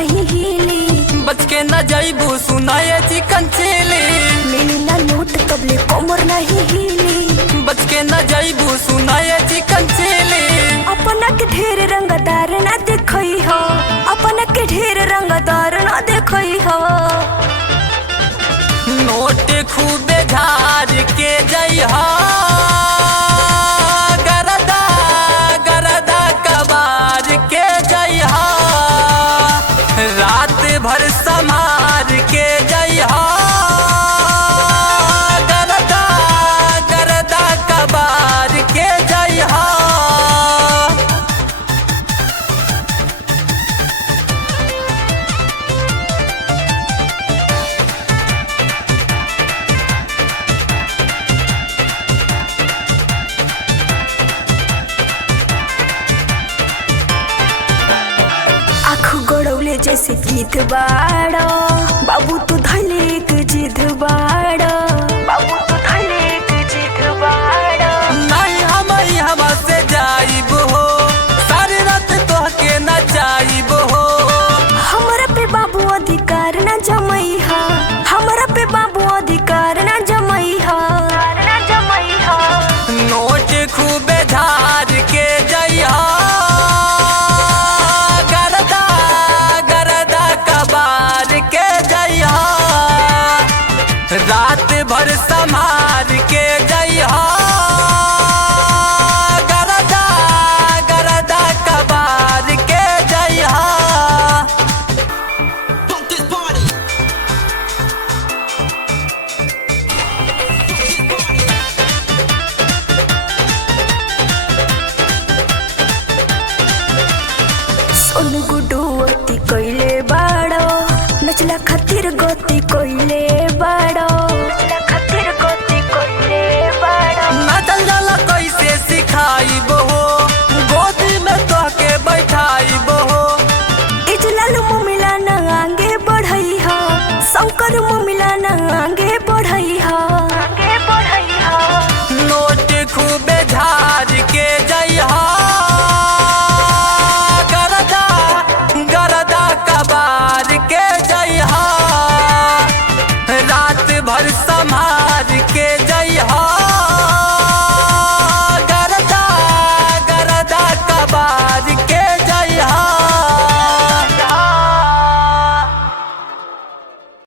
नहीं हिली। बच के न जाइबू सुनाए चिकन चिली। मिली ना नोट तबले कमर नहीं हिली। बच के न जाइबू सुनाए चिकन चिली। अपना के ढेर रंगदार ना देखई हो, अपना के ढेर रंगदार ना देखई हो। नोट खूबे झार के जइहा, गरदा गरदा कबार के जइहा। रात भर संभार के जइहा, गरदा गरदा कबार के जइहा। गड़ौले जैसे गीत बाड़ा बाबू तू धले के जिद बाड़ा। बाबू तू धले के जिद बाड़ा। नहीं हम से जाइब हो, सारी रात तोहके न जाइब हो। हमरा पे बाबू अधिकार न जमई